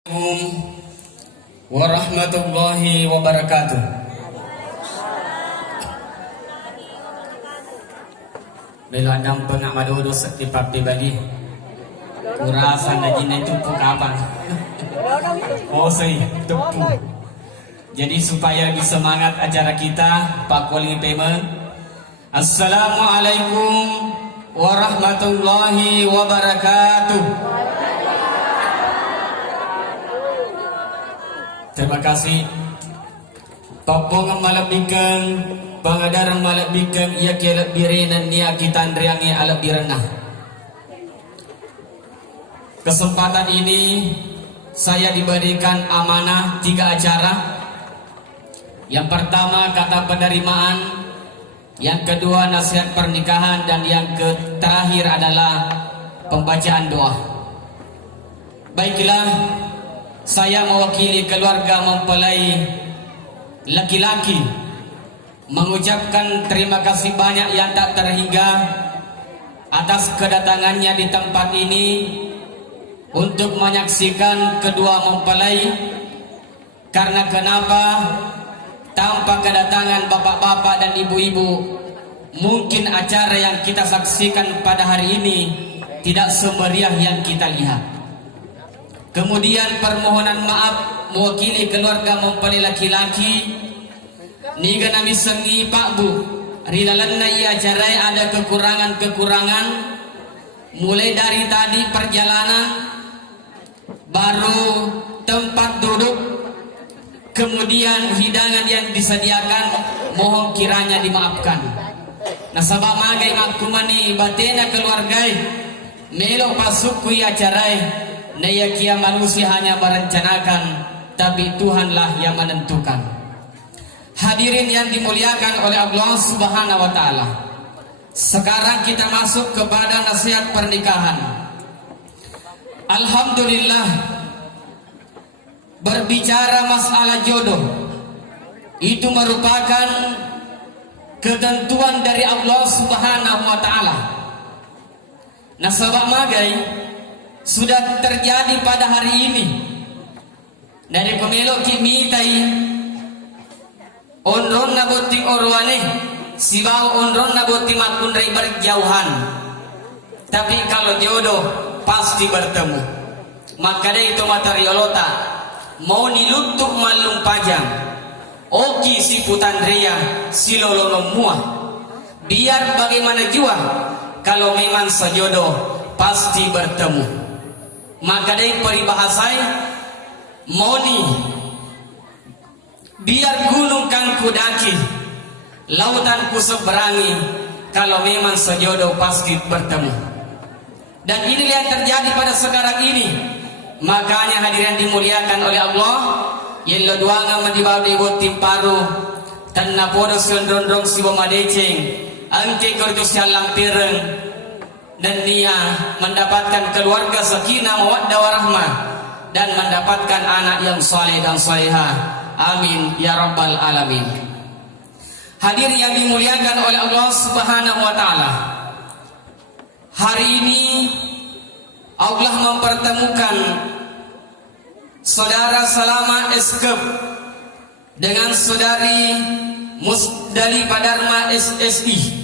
Assalamualaikum warahmatullahi wabarakatuh. Belo andam pengak madodo di papi bali. Kurasa na jina tupu kapan. Oh say tupu. Jadi supaya semangat acara kita, Pak Wali Payment. Assalamualaikum warahmatullahi wabarakatuh. Terima kasih. Topong malabikeng, pengadaran malabikeng, ia kelak birinan nia kita andriangi alap birenah. Kesempatan ini saya diberikan amanah 3 acara. Yang pertama kata penerimaan, yang kedua nasihat pernikahan, dan yang terakhir adalah pembacaan doa. Baiklah, saya mewakili keluarga mempelai laki-laki mengucapkan terima kasih banyak yang tak terhingga atas kedatangannya di tempat ini untuk menyaksikan kedua mempelai. Karena kenapa? Tanpa kedatangan bapak-bapak dan ibu-ibu, mungkin acara yang kita saksikan pada hari ini tidak semeriah yang kita lihat. Kemudian permohonan maaf mewakili keluarga mempelai laki-laki. Niga nami sengi Pak Bu, ridalanna ia acara ada kekurangan-kekurangan. Mulai dari tadi perjalanan, baru tempat duduk, kemudian hidangan yang disediakan, mohon kiranya dimaafkan. Nah sabab magai aku mani batena keluargai melo pasukku acarai. Naya kia manusia hanya merencanakan, tapi Tuhanlah yang menentukan. Hadirin yang dimuliakan oleh Allah Subhanahu wa Ta'ala, sekarang kita masuk kepada nasihat pernikahan. Alhamdulillah, berbicara masalah jodoh itu merupakan ketentuan dari Allah Subhanahu wa Ta'ala. Nah sebab magai sudah terjadi pada hari ini dari pemilu kimitai onron nabuting orwane sibaw onron nabuting makundray berjauhan, tapi kalau jodoh pasti bertemu. Maka dari itu materialota mau nilutuk malung pajang oki si putandria si lolong mua, biar bagaimana jua kalau memang sejodoh pasti bertemu. Maka dari peribahasai moni biar gunung kan kudaki, lautan ku seberangi, kalau memang sejodoh pasti bertemu. Dan ini yang terjadi pada sekarang ini. Makanya hadirin dimuliakan oleh Allah, yang leduanga mendibawa di botim paru tanna podo sondrong si bomadeceng angke kerja sialang pireng, dan dia mendapatkan keluarga sakinah mawaddah warahmah dan mendapatkan anak yang saleh dan salehah. Amin ya rabbal alamin. Hadirin yang dimuliakan oleh Allah Subhanahu wa Ta'ala, hari ini Allah mempertemukan saudara Salama Eskep dengan saudari Musdalifah Dharma SSI.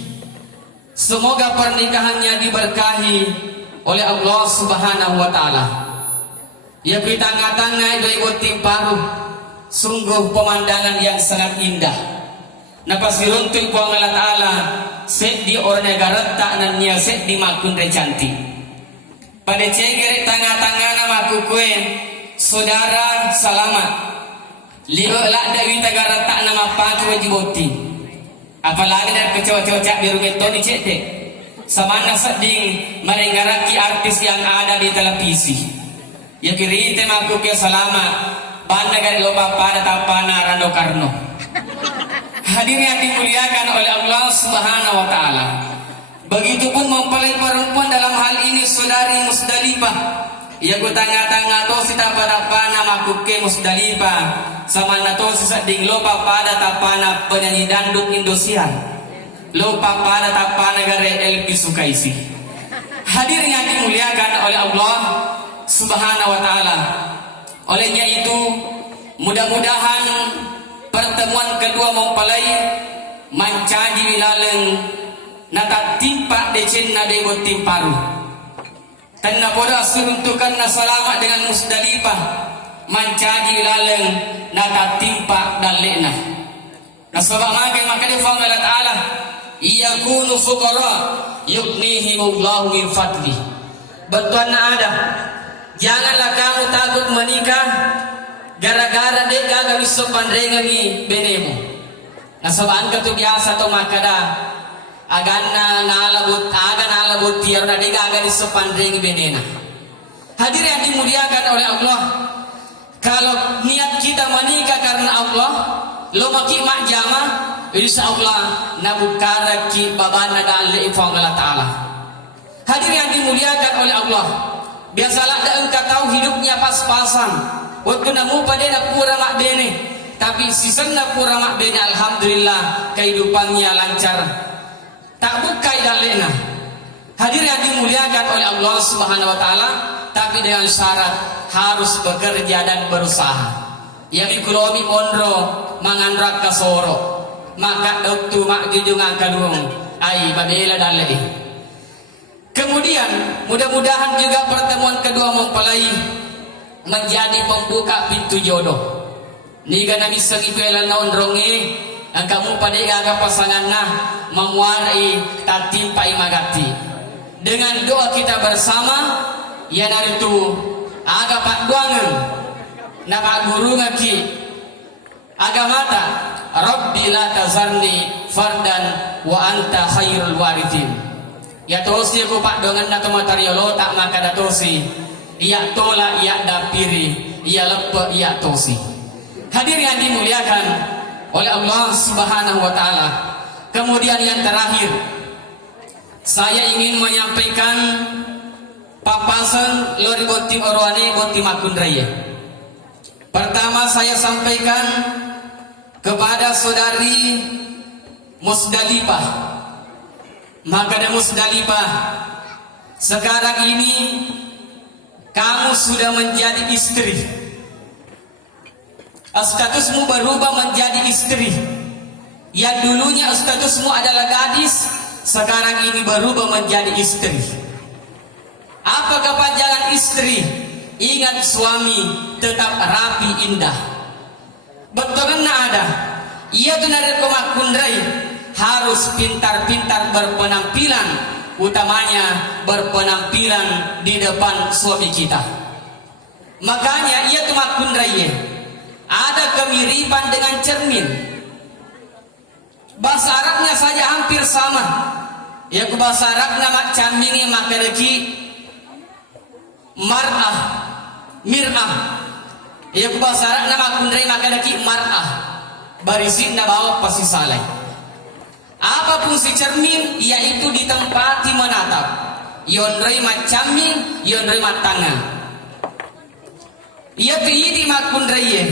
Semoga pernikahannya diberkahi oleh Allah Subhanahu wa Ta'ala. Ya kita ngatangnya ibu timparu, sungguh pemandangan yang sangat indah. Napasiruntul po Allah Ta'ala set di orne garata nannya set di makun recanti. Pada cegere tengah-tengah nama kukue saudara Selamat liwala dawi tagarata nama patu wajiboti. Apalagi dari kecocok biru beton cete samana seding merengaraki artis yang ada di televisi. Ya kiri temaku ke Selamat banda dari loba pada tapana Rando Karno. Hadirin yang dimuliakan oleh Allah Subhanahu wa Ta'ala, begitupun mempelai perempuan dalam hal ini saudari Musdalifah. Ya ku tanga-tanga to sita pada pana makuke Musdalifah sama nato sisading lopa pada tapana penyanyi dandut Indosiar, lopa pada tapana gare Elvi Sukaisi. Hadirin yang dimuliakan oleh Allah Subhanahu wa Ta'ala, Olehnya itu, mudah-mudahan pertemuan kedua mempelai mencadi wilaleng nata timpa decen na dego timparu. Tanna boda suruntukan na selamat dengan Musdalifah mencadi wilaleng nata timpa dalena. Nasabak magai maka difaham Allah Ta'ala iyakunu fuqara yughnihimullahu min fadli. Bantuan ada. Janganlah kamu takut menikah gara-gara dek gagal sopan rengangi benemu. Nasabaan ka tu biasa to makada agana nalabut tiar na dek gagal sopan rengi benena. Hadir yang dimuliakan oleh Allah, kalau niat kita menikah karena Allah, lo maki mak jama, insya Allah nabukara ki babana dalil ifang Allah Ta'ala. Hadir yang dimuliakan oleh Allah, biasalah da engkau tahu hidupnya pas-pasan. Waktu namu pada nak pura mak bene, tapi sisen nak pura mak bene alhamdulillah kehidupannya lancar. Tak bukai dalilna. Hadir yang dimuliakan oleh Allah Subhanahu Wa Taala, tapi dengan syarat harus bekerja dan berusaha. Yami kulomi ondro mangandrak kasoro, maka doktu mak gijungan kalung, ai babela dalil. Kemudian mudah-mudahan juga pertemuan kedua mempelai menjadi pembuka pintu jodoh. Niga nabi sengipela naon ronge kamu pada aga pasangan nah memuarai tatimpai magati. Dengan doa kita bersama ya naritu aga pak duangan na pak guru ngaki aga mata Rabbi la tazarni fardan wa anta khairul warithin. Ya tosi aku pak dengan nato materialo tak maka datosi. Ia tola, ia dapiri, ia lepe, ia tosi. Hadir yang dimuliakan oleh Allah Subhanahu Wa Taala. Kemudian yang terakhir, saya ingin menyampaikan papasan lori boti orwane boti makun raya. Pertama saya sampaikan kepada saudari Musdalifah. Maka ada Musdalifah, sekarang ini kamu sudah menjadi istri. Statusmu berubah menjadi istri. Yang dulunya statusmu adalah gadis, sekarang ini berubah menjadi istri. Apa kepanjangan istri? Ingat suami tetap rapi indah. Betul ada. Ia tu nada komakundrai. Harus pintar-pintar berpenampilan, utamanya berpenampilan di depan suami kita. Makanya ia tumakun raya ada kemiripan dengan cermin. Bahasa Arabnya saja hampir sama. Ya ku bahasa Arab nama cambingi makareki mar'ah, mir'ah. Ya ku bahasa Arab nama kundrai makareki mar'ah. Barisin na bawa pasti saleh. Apa fungsi cermin? Yaitu ditempati menatap. Yonrei macamin, yonrei matanga. Ia tiidi makun reye.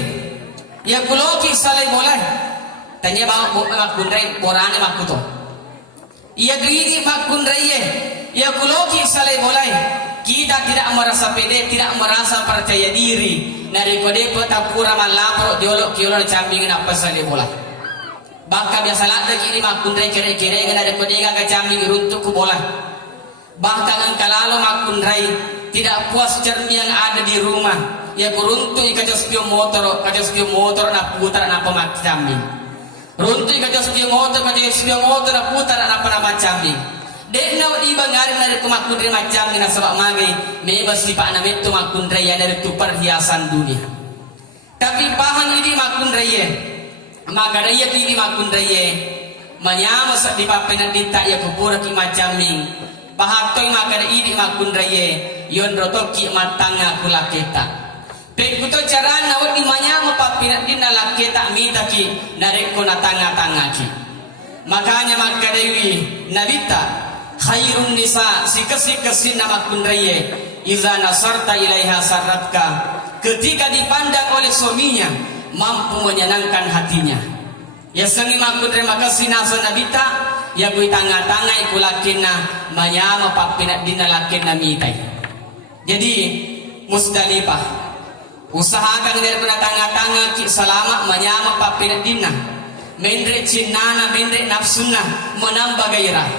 Ya kuloki salai boleh. Tanya bawa makun reye borane makuto. Ia tiidi makun reye. Ya kuloki salai boleh. Kita tidak merasa pede, tidak merasa percaya diri. Nari kode petapura malapro diolok kiolor cambingin apa salai boleh. Bahkan biasa lada kini makun rai kere-kere kan ada kodega kacambi runtuk ku bola. Bahkan engkalalo makun rai tidak puas cermin yang ada di rumah. Ya kuruntuk ikaca spio motor na putar na pemakcambi. Runtuk ikaca spio motor na putar na pemakcambi. Denau di bangarin dari kumakun rai macambi na sebab magai mebas di pak namit tu makun rai ya dari tu perhiasan dunia. Tapi pahang ini makun rai maka daya ini makun daya menyama di papenan dinta ya kupura ki macaming bahatoy maka ini makun daya yon rotoki matanga kulaketa pekuto cara nawat di menyama papenan dinta laketa mitaki nareko na tanga ki makanya maka dewi nabita khairun nisa sikas-sikasin na makun daya iza nasarta ilaiha saratka ketika dipandang oleh suaminya mampu menyenangkan hatinya. Ya sengi makun terima kasih nasa nabita ya kui tanga-tangai kulakina mayama papinat dinalakin namitai. Jadi Musdalifah Usahakan dari kuna tanga-tanga ki salama menyama papinat dinna. Mendre cinnana mendre nafsunna menambah gairah.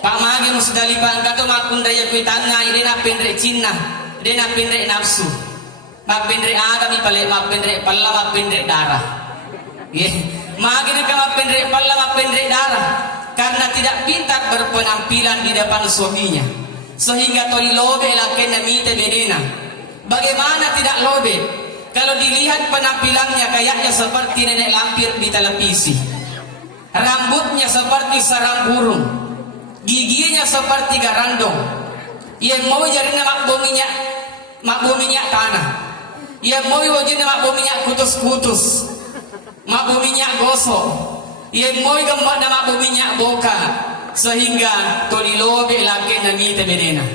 Pak magi Musdalifah kato makunda ya kuitanga ini na pendre cinna, dena pendre nafsu. Mak pendre agami pale mak pendre palla mak pendre darah. Ye, magi na mak pendre palla mak pendre darah karena tidak pintar berpenampilan di depan suaminya. Sehingga tori lobe laken namite bedena. Bagaimana tidak lobe? Kalau dilihat penampilannya kayaknya seperti nenek lampir di televisi. Rambutnya seperti sarang burung. Giginya seperti garandong. Yang mau jadi mak minyak tanah. Yang mau jadi mak minyak kutus-kutus. Mak minyak gosok. Yang mau gambar mak minyak boka. Sehingga tolilobe laki namite bedena.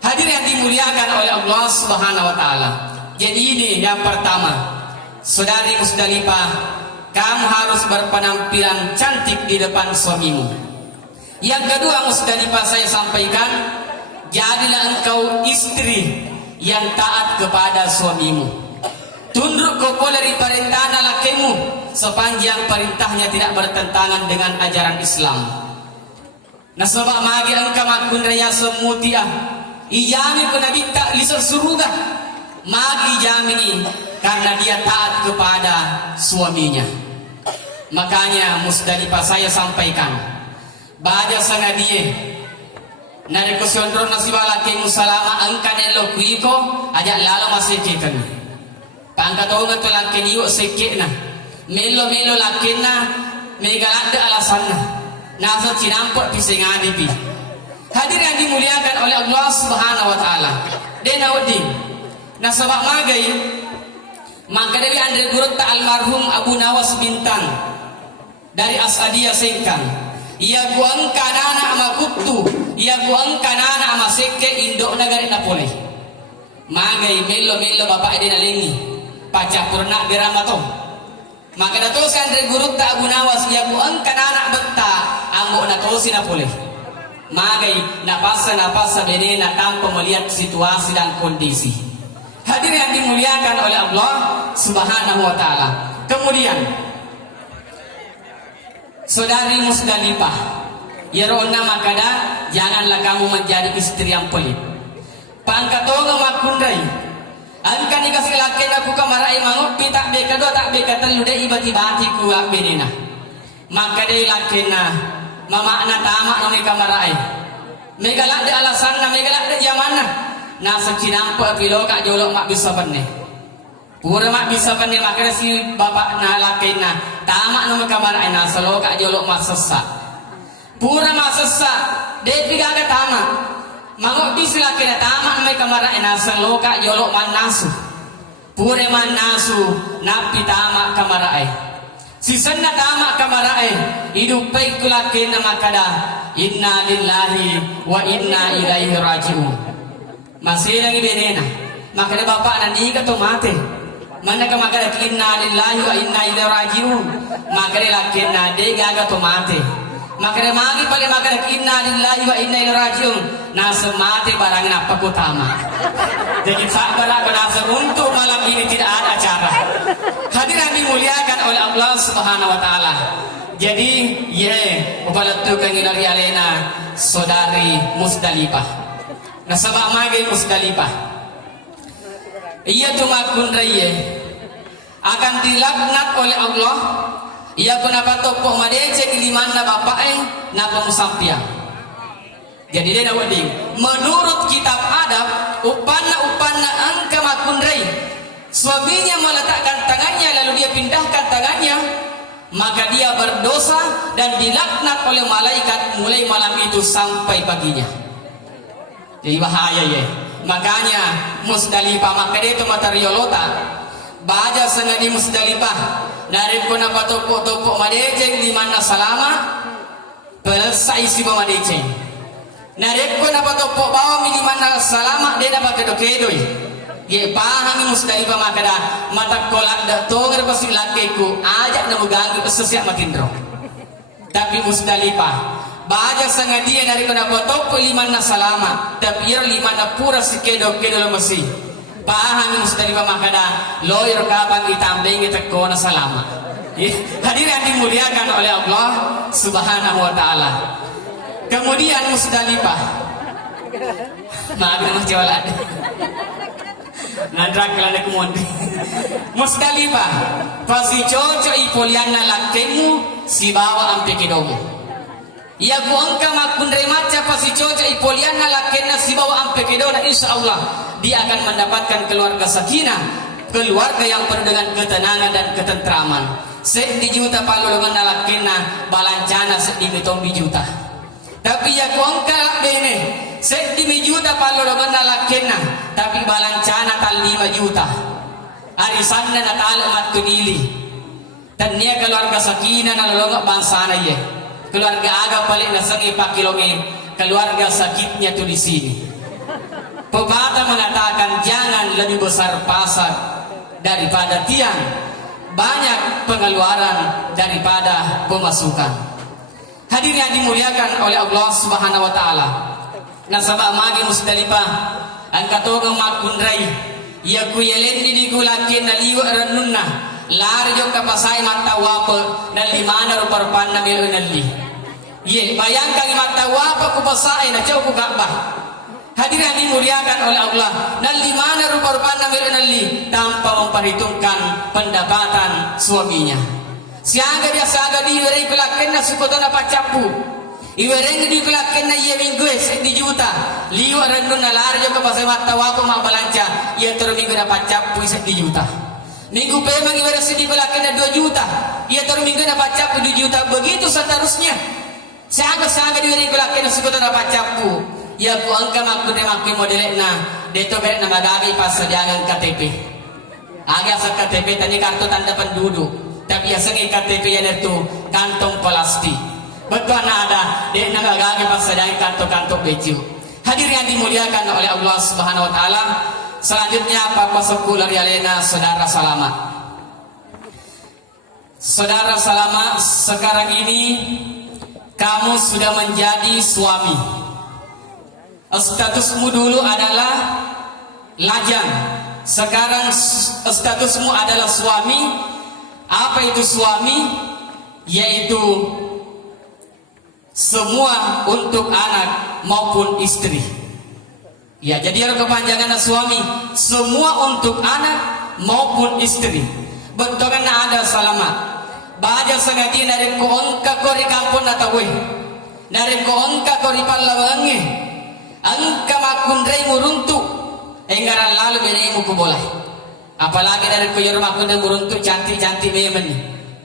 Hadir yang dimuliakan oleh Allah Subhanahu wa taala. Jadi ini yang pertama, saudari Musdalifah, kamu harus berpenampilan cantik di depan suamimu. Yang kedua Musdalifah saya sampaikan, jadilah engkau istri yang taat kepada suamimu. Tunduk kepada perintah lakimu sepanjang perintahnya tidak bertentangan dengan ajaran Islam. Nasabak magi engkau makun raya semutiah. Ijami penabita lisar suruga. Magi jamini karena dia taat kepada suaminya. Makanya Musdalifah saya sampaikan, baja sangat dia nari kusondro nasibala ke musalama angkan elo kuiko ajak lalo masih kikan. Pangkat ongat lakin iyo sekena melo lakena megalada alasanna nasa cinampot pising adipi. Hadir yang dimuliakan oleh Allah Subhanahu wa taala. Dena udin nasabak magai maka dari andre gurut ta almarhum Abu Nawas Bintang dari Asadiyah Sengkang. Ia guang kanana ama kuttu, ia guang kanana ama sekke indok nagari napole. Magai melo bapak dena lengi paca purna biramato. Maka datosan andre gurut ta Abu Nawas ia guang kanana betta ambo natosi napole. Magai napasa benena tanpa melihat situasi dan kondisi. Hadir yang dimuliakan oleh Allah Subhanahu wa taala. Kemudian saudari Musdalifah, yarona makada janganlah kamu menjadi istri yang pelit. Pangkatonga makundai. Angkan dikasih laki aku kamarai mangupi tak beka dua tak beka telu dei ibati ku benena. Maka dei lakena mama na tama no kamarai. Megalak de alasan na megalak de zamanna. Nasa cinampa pilo kak jolok mak bisa penne. Pura mak bisa penne maka si bapak na lakena tamak no kamarai na selo kak jolok mak sesak. Pura mak sesak de piga ka tamak. Mangok bisa lakena tamak no kamarai na selo kak jolok man nasu. Pura man nasu napi tamak kamarai. Sisanna tamak kamarai hidup baik kulakena makada inna lillahi wa inna ilaihi raji'un. Masih lagi benena makada bapak nani ka to mate mana ka makada inna lillahi wa inna ilaihi raji'un makada lakena de gaga to mate makada magi pale makada inna lillahi wa inna ilaihi raji'un nasa mate barang apa utama. Jadi sabarlah nasa untuk malam ini tidak ada acara. Hadirin dimuliakan oleh Allah Subhanahu wa taala. Jadi upalatu kang ilari alena saudari Musdalifah. Nasabak magi Musdalifah. Ia cuma kunraiye akan dilaknat oleh Allah. Ia pun apa topok madece di mana bapak napa musampiang. Jadi dia nak menurut kitab adab upanna angka makunrai. Suaminya meletakkan tangannya lalu dia pindahkan tangannya, maka dia berdosa dan dilaknat oleh malaikat mulai malam itu sampai paginya. Jadi bahaya ya. Makanya Musdalifah maka dia itu materialota. Baja sengaja Musdalifah dari pun apa topok madeceng di mana salama selesai si madeceng. Dari pun apa topok bawa di mana salama dia dapat kedo-kedo. Ye pahami Musdalifah maka dah mata kolak dah tonger pasti lakiku ajak namu ganggu sesiap matindro. Tapi Musdalifah baja sangat dia dari kena potop lima na salama tapi ia lima na pura si kedo masih Pahami Musdalifah makada lawyer kapan ditambah teko na salama. Hadirin yang dimuliakan oleh Allah Subhanahu wa taala. Kemudian Musdalifah. Maaf mas jualan. Nadrak kelana kemudian. Musdalifah pasti cocok ipoliana lakemu si bawa ampe kedomo. Ya buangka makun remaca pasti cocok ipoliana lakena si bawa ampe kedona, insyaallah dia akan mendapatkan keluarga sakinah, keluarga yang penuh dengan ketenangan dan ketentraman. Set di juta palolongan lakena balancana set di mitombi juta. Tapi ya buangka bene set di juta palolongan lakena tapi balancana tal 5 juta. Arisanna natal mattunili. Dan nia keluarga sakinah nalolongan bangsana ye. Keluarga aga paling nasangi pakilongi, keluarga sakitnya tuh di sini. Pepatah mengatakan jangan lebih besar pasar daripada tiang, banyak pengeluaran daripada pemasukan. Hadirin yang dimuliakan oleh Allah Subhanahu wa taala. Nasabah magi Musdalifah angkatoga makundrai ya kuyelen di gulakin naliwa ranunna lari jong kapasai mata wapa na 5 rupiah na milo nali. Ye bayangkan mata wapa kupasai na jauh Ka'bah. Hadirin yang dimuliakan oleh Allah, na 5 rupiah na milo nali tanpa memperhitungkan pendapatan suaminya. Siaga dia saga di iwere kulaken na sukotona pacapu. Iwere di kulaken na ye minggu di juta. Liwa rendun na lari jong kapasai mata wapa ma balanca. Ye terminggu na pacapu di juta. Minggu pemang ibarat sedih belakang 2 juta. Ia terminggu dapat capu 2 juta. Begitu seterusnya. Sangat-sangat diri belakang suku dapat capu. Ya ku angka makku makin modelnya. Deto beret nama gabi pas sediangan KTP. Agak sa KTP tanya kartu tanda penduduk. Tapi ya sengi KTP yang itu kantong plastik. Betul ada. Dek nama gabi pas sediangan kantong-kantong baju. Hadirin yang dimuliakan oleh Allah Subhanahu wa taala. Selanjutnya Papa Sekular Yalena, saudara selamat. Saudara selamat, sekarang ini kamu sudah menjadi suami. Statusmu dulu adalah lajang. Sekarang statusmu adalah suami. Apa itu suami? Yaitu semua untuk anak maupun istri. Ya, jadi harus kepanjangan suami, semua untuk anak maupun istri. Bentuknya ada selamat. Baja sengaja dari koonka kori kampung natawe, dari koonka kori palawange, angka makundrai muruntu, enggaran lalu benemu kubolai. Apalagi dari koyor makundrai muruntu cantik-cantik bemen.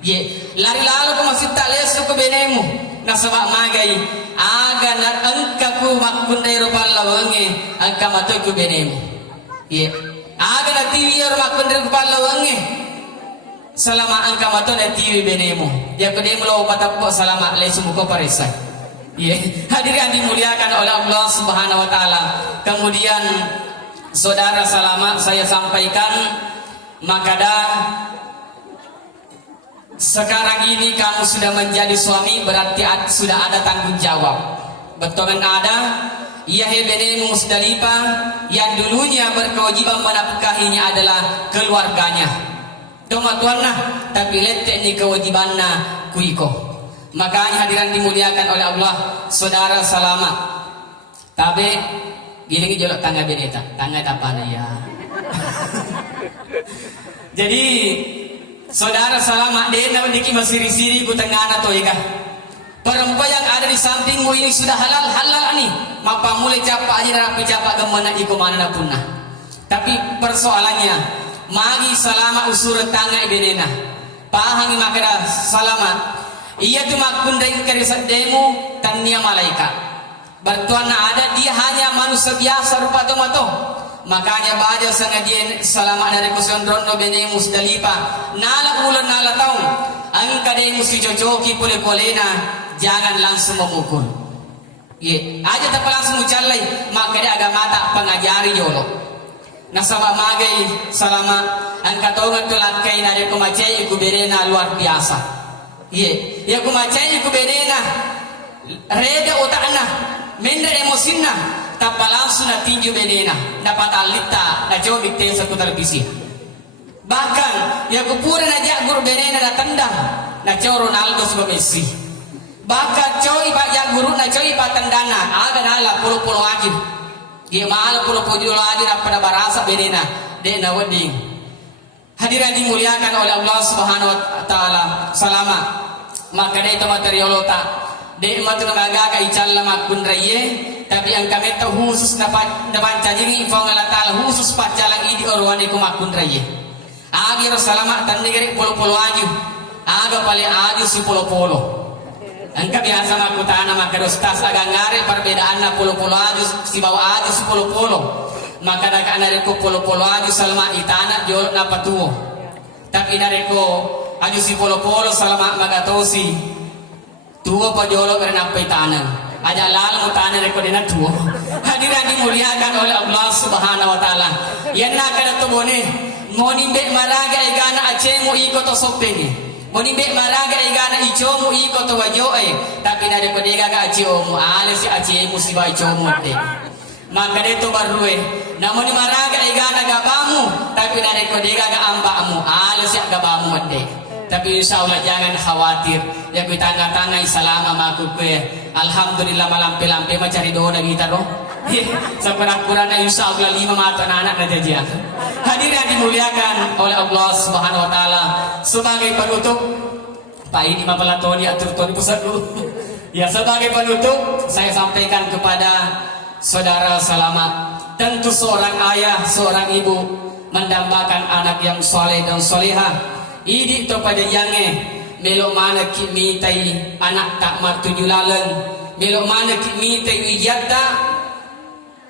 Ye, lari lalu ku masih tak lesu ke benemu. Nasabak magai aga na angka ku makundai rupal lawange angka matoy ku benemu. Ye aga na tiwi yor makundai rupal lawange selama angka matoy na tiwi benemu. Ya benemu lo patappo selama lesu muko paresai. Ye hadirin dimuliakan oleh Allah Subhanahu wa taala. Kemudian saudara selamat saya sampaikan makada sekarang ini kamu sudah menjadi suami, berarti sudah ada tanggung jawab. Betul kan ada? Ia benemu Musdalifah yang dulunya berkewajiban menafkahinya adalah keluarganya. Toma tuanna, tapi letek ni kewajibanna kuiko. Makanya hadiran dimuliakan oleh Allah, saudara selamat. Tabe gini jolok tangga beneta, tangga tapana ya. Jadi saudara selamat dena mendiki masiri-siri ku tengah atau ika. Perempuan yang ada di sampingmu ini sudah halal nih. Mapa mulai capa aja rapi capa gemana iko mana punah. Tapi persoalannya magi selama usur tangga ibenena. Pahangi makara selamat. Ia tu makun dari kerisat demo tania malaikat. Bertuana ada dia hanya manusia biasa rupa tomato. Makanya baca sengaja selama dari kusondron no bene Musdalifah nala ulan nala tahun angka deh musti cocoki pole-polena jangan langsung memukul. Ye aja tak langsung ucalai maka dia agak mata pengajari jolo. Nasaba magai selama angka tahun tu lakai nade kumacai iku berena luar biasa. Ye ya kumacai iku berena reda otakna menda emosina tappa langsung na tinju benena dapat alita na jauh dikte seputar bisi. Bahkan ya kupura na jagur benena na tendang na jauh Ronaldo sebab Messi. Bahkan coy pak jagur na coy pak tendana aga nala puluh-puluh aja. Dia mahal puluh-puluh aja pada barasa benena de na wedding. Hadirin dimuliakan oleh Allah Subhanahu wa taala. Salama maka de itu materialota de matu magaga icalla makun raye tapi ang kami tahu khusus dapat cajingi ifong Allah taala khusus pacalang idi orwani ku makun raye. Agi salama tandegere puluh-puluh aju. Aga pali aju si puluh-puluh. Angka biasa makutana maka dostas agak ngare perbedaan na puluh-puluh aju si bawa aju si puluh-puluh. Maka dak anariku puluh-puluh aju salma itana jolok na patuo. Tapi nareko aju si puluh-puluh salma magatosi. Tuo pa jolok karena apa itana. Aja lalu mutana reko dina tuo. Hadirin dimuliakan oleh Allah Subhanahu wa taala. Yan na kada to bone. Monimbe maraga igana acemu iko to sopeni. Monimbe maraga igana ichomu iko to wajoe. Tapi nare kodega ga achomu alesi acemu si ba ichomu te. Maka deto barue. Namun maraga igana gabamu tapi nare kodega ga ambamu alesi gabamu te. Tapi insyaallah jangan khawatir. Ya kita tanga salama maku kue. Alhamdulillah malampe-lampe mencari doa kita roh. Sekurang-kurangnya insyaallah 5 mata anak na jajan. Hadirin dimuliakan oleh Allah Subhanahu wa taala. Sebagai penutup, Pak ini mapelatoni atur toni pusat dulu. Ya sebagai penutup saya sampaikan kepada saudara Salama, tentu seorang ayah, seorang ibu mendambakan anak yang soleh dan solehah. Idi to pada yange melok mana kimi tai anak tak matuju laleng, melok mana kimi tai wijata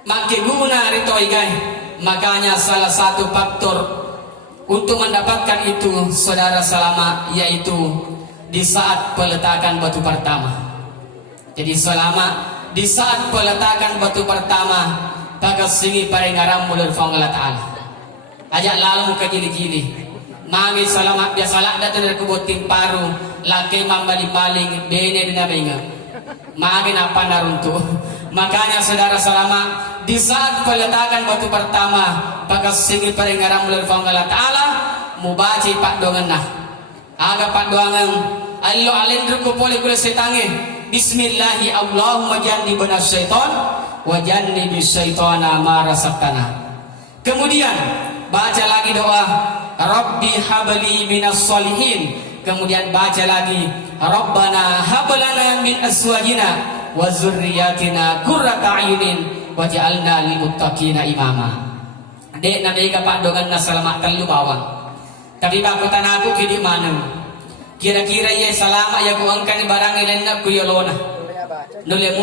make guna rito igai. Makanya salah satu faktor untuk mendapatkan itu saudara Salama yaitu di saat peletakan batu pertama. Jadi Salama di saat peletakan batu pertama bagas singi parengaram mulur fangala taala. Ajak lalu ke jili-jili. Magi Salama biasalah datang dari kubutin paru laki mambali paling bene dina benga. Magi napa naruntu. Makanya saudara Salama di saat peletakan batu pertama bagas singi parengaram mulur fangala taala mubaci pak dongan nah. Aga pak dongan allo alendru ko poli kule setange. Bismillahi Allahumma jannibna syaitan wa jannibis syaitana ma razaqtana. Kemudian baca lagi doa Rabbi habli minas solihin. Kemudian baca lagi Rabbana hablana min azwajina wa zurriyatina qurrata ayunin waj'alna lil muttaqina imama. Dek nabi ka pak dongan na Salama telu bawang. Tapi bakutan aku kidi mana? Kira-kira ye Salama ya ku angkan barang ilen na ku yolona. Nule